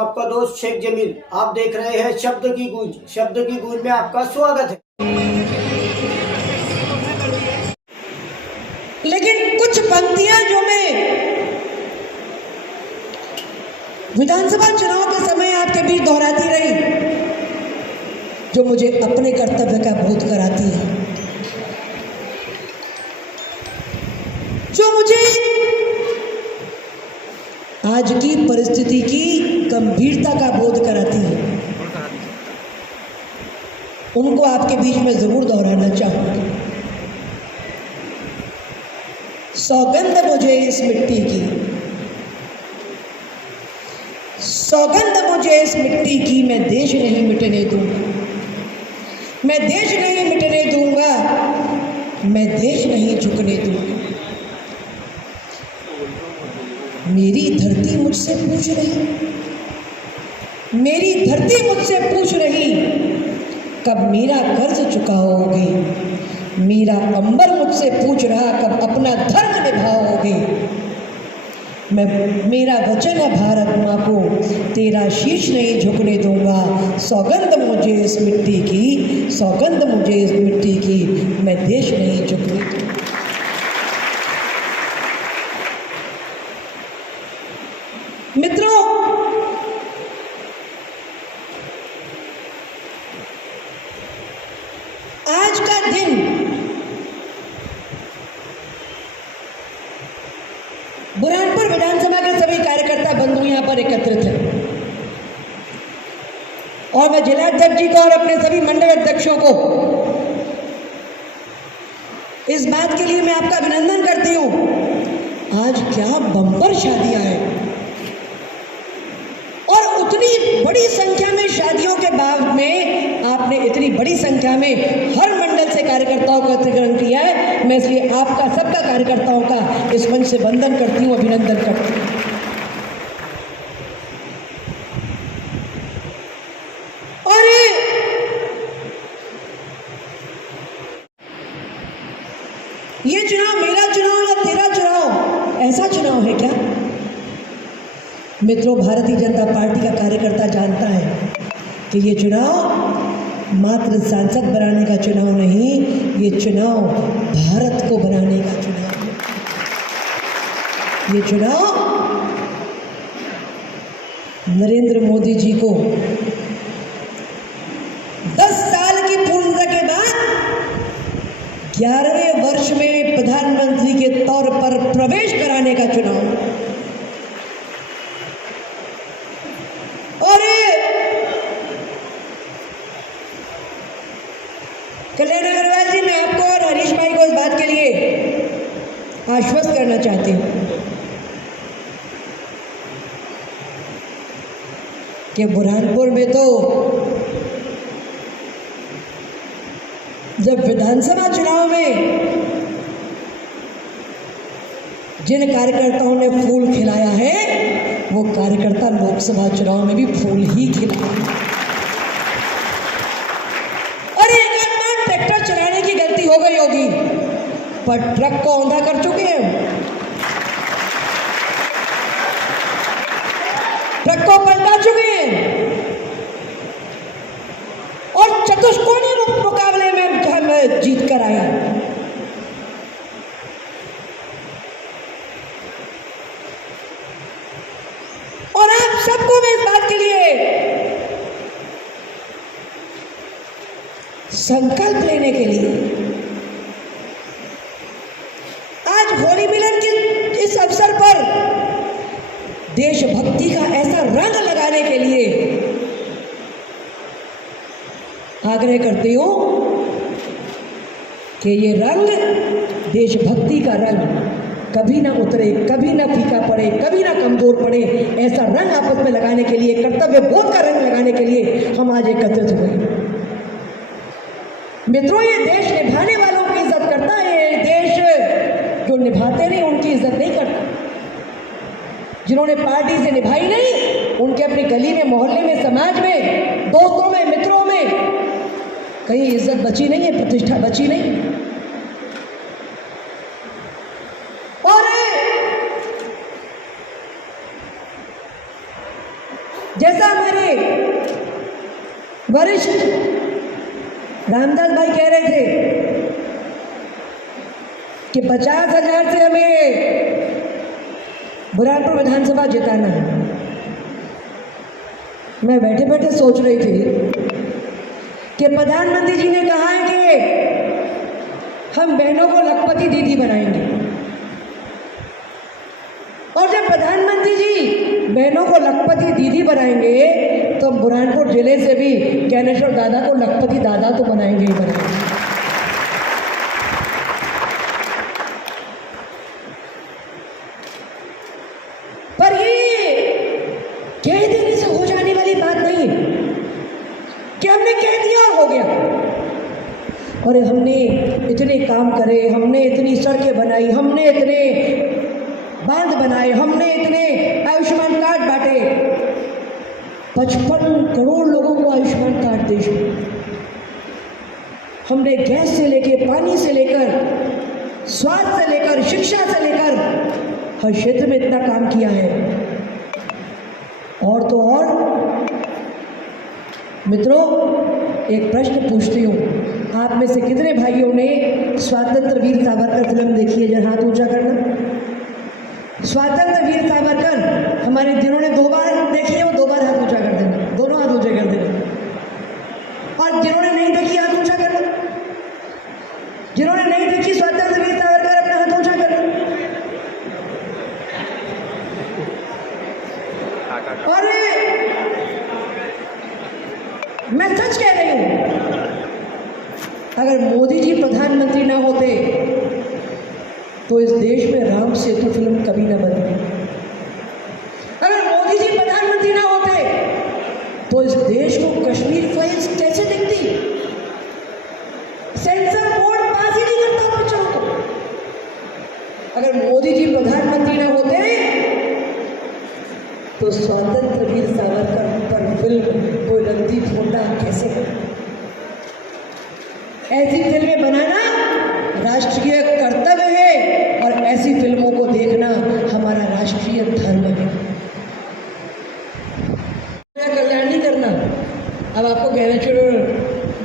आपका दोस्त शेख जमील। आप देख रहे हैं शब्द की गूंज। शब्द की गूंज में आपका स्वागत है। लेकिन कुछ पंक्तियां जो मैं विधानसभा चुनाव के समय आपके बीच दोहराती रही, जो मुझे अपने कर्तव्य का बोध कराती है, जो मुझे आज की परिस्थिति की गंभीरता का बोध कराती है, उनको आपके बीच में जरूर दोहराना चाहूंगी। सौगंध मुझे इस मिट्टी की, सौगंध मुझे इस मिट्टी की, मैं देश नहीं मिटने दूंगा, मैं देश नहीं मिटने दूंगा, मैं देश नहीं झुकने दूंगा। मेरी धरती मुझसे पूछ रही, मेरी धरती मुझसे पूछ रही, कब मेरा कर्ज चुकाओगे। मेरा अंबर मुझसे पूछ रहा, कब अपना धर्म निभाओगे। मेरा वचन है भारत माँ को, तेरा शीश नहीं झुकने दूंगा। सौगंध मुझे इस मिट्टी की, सौगंध मुझे इस मिट्टी की, मैं देश नहीं झुकने दूंगा। मित्रों, आज का दिन बुरहानपुर विधानसभा के सभी कार्यकर्ता बंधु यहां पर एकत्रित हैं और मैं जिलाध्यक्ष जी को और अपने सभी मंडल अध्यक्षों को इस बात के लिए मैं आपका अभिनंदन करती हूं। आज क्या बम्पर शादियां हैं और उतनी बड़ी संख्या में शादियों के बाद में आपने इतनी बड़ी संख्या में हर मंडल से कार्यकर्ताओं का ग्रहण किया है। मैं इसलिए आपका सबका कार्यकर्ताओं का इस मंच से वंदन करती हूँ, अभिनंदन करती हूँ। और ये चुनाव मेरा चुनाव या तेरा चुनाव, ऐसा चुनाव है क्या? मित्रों, भारतीय जनता पार्टी का कार्यकर्ता जानता है कि ये चुनाव मात्र सांसद बनाने का चुनाव नहीं, ये चुनाव भारत को बनाने का चुनाव है। ये चुनाव नरेंद्र मोदी जी को 10 साल की पूर्णता के बाद 11वें वर्ष में प्रधानमंत्री के तौर पर प्रवेश कराने का चुनाव है। कल्याण अग्रवाल जी, मैं आपको और हरीश भाई को इस बात के लिए आश्वस्त करना चाहती हूँ कि बुरहानपुर में तो जब विधानसभा चुनाव में जिन कार्यकर्ताओं ने फूल खिलाया है, वो कार्यकर्ता लोकसभा चुनाव में भी फूल ही खिलाया। ट्रैक्टर चलाने की गलती हो गई होगी, पर ट्रक को औंधा कर चुके हैं, ट्रक को पलटा चुके हैं और चतुष्कोणीय मुकाबले में हम जीत कर आए। और आप सबको मैं इस बात के लिए संकल्प लेने के लिए आज होली मिलन के इस अवसर पर देशभक्ति का ऐसा रंग लगाने के लिए आग्रह करती हूं कि ये रंग, देशभक्ति का रंग कभी ना उतरे, कभी ना फीका पड़े, कभी ना कमजोर पड़े। ऐसा रंग आपस में लगाने के लिए, कर्तव्य बोध का रंग लगाने के लिए हम आज एकत्रित हुए। मित्रों, ये देश निभाने वालों की इज्जत करता है, ये देश जो निभाते नहीं उनकी इज्जत नहीं करता। जिन्होंने पार्टी से निभाई नहीं, उनके अपनी गली में, मोहल्ले में, समाज में, दोस्तों में, मित्रों में कहीं इज्जत बची नहीं है, प्रतिष्ठा बची नहीं। और जैसे वरिष्ठ रामदास भाई कह रहे थे कि 50,000 से हमें बुरहानपुर विधानसभा जिताना है। मैं बैठे बैठे सोच रही थी कि प्रधानमंत्री जी ने कहा है कि हम बहनों को लखपति दीदी बनाएंगे, और जब प्रधानमंत्री जी बहनों को लखपति दीदी बनाएंगे तो बुरहानपुर जिले से भी ज्ञानेश्वर दादा को लखपति दादा तो बनाएंगे ही बनाएंगे। पर ये कह देने से हो जाने वाली बात नहीं है कि हमने कह दिया और हो गया। और हमने इतने काम करे, हमने इतनी सड़कें बनाई, हमने इतने बांध बनाए, हमने इतने आयुष्मान कार्ड बांटे, 55 करोड़ लोगों को आयुष्मान कार्ड देश में। हमने गैस से लेकर, पानी से लेकर, स्वास्थ्य से लेकर, शिक्षा से लेकर हर क्षेत्र में इतना काम किया है। और तो और मित्रों, एक प्रश्न पूछती हूँ, आप में से कितने भाइयों ने स्वतंत्र वीर सावरकर फिल्म देखी है? जरा हाथ ऊंचा करना। स्वतंत्र वीर सावरकर हमारे जिन्होंने 2 बार देखी है वो 2 बार हाथ ऊंचा कर देना, दोनों हाथ ऊंचे कर देना। और जिन्होंने नहीं देखी हाथ ऊंचा करना। जिन्होंने नहीं देखी स्वतंत्र वीर सावरकर अपना हाथ ऊंचा करना। और मैं सच कह रही हूं, अगर मोदी जी प्रधानमंत्री ना होते तो इस देश में राम सेतु फिल्म कभी ना बनी। अगर मोदी जी प्रधानमंत्री ना होते तो इस देश को कश्मीर फाइल्स कैसे दिखती? सेंसर बोर्ड पास ही नहीं करता पिक्चरों को। अगर मोदी जी प्रधानमंत्री ना होते तो स्वतंत्र वीर सावरकर पर फिल्म कोई रणदीप हुड्डा कैसे करे? ऐसी फिल्में बनाना राष्ट्रीय कर्तव्य है और ऐसी फिल्मों को देखना हमारा राष्ट्रीय धर्म है। कल्याण नहीं करना, अब आपको ज्ञानेश्वर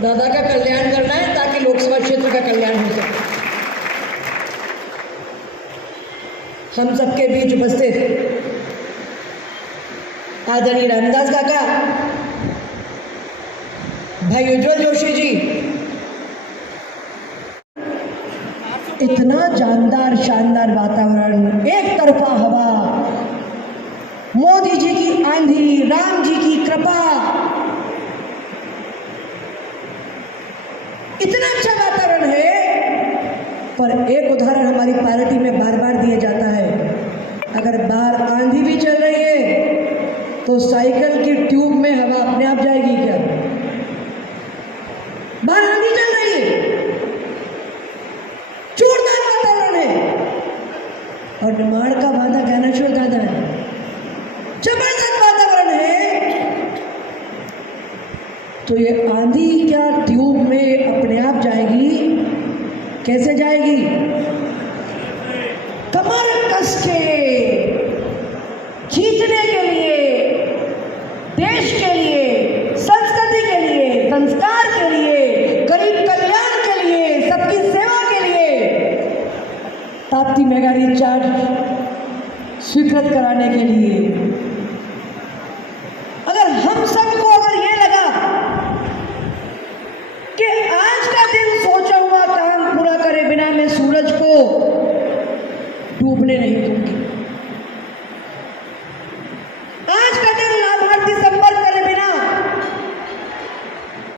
दादा का कल्याण करना है ताकि लोकसभा क्षेत्र का कल्याण हो सके। हम सबके बीच उपस्थित आदरणीय रामदास काका, भाई उज्जवल जोशी जी, इतना जानदार शानदार वातावरण, एक तरफा हवा, मोदी जी की आंधी, राम जी की कृपा, इतना अच्छा वातावरण है। पर एक उदाहरण हमारी पार्टी में बार बार दिया जाता है, अगर बाहर आंधी भी चल रही है तो साइकिल की ट्यूब में हवा अपने आप जाएगी क्या? बाहर आंधी चल रही है, जोरदार वातावरण है, और निमाड़ का वादा ज्ञानेश्वर दादा है, जबरदस्त वातावरण है, तो ये आंधी क्या ट्यूब में अपने आप जाएगी? कैसे जाएगी? कमर कस के खींचने के लिए, देश के लिए, संस्कृति के लिए, संस्कार के लिए, गरीब कल्याण के लिए, सबकी सेवा के लिए, ताप्ती मेगा रिचार्ज स्वीकृत कराने के लिए। अगर हम सबको अगर ये लगा कि आज का दिन सोचा हुआ काम पूरा करे बिना मैं सूरज को डूबने नहीं दूंगी,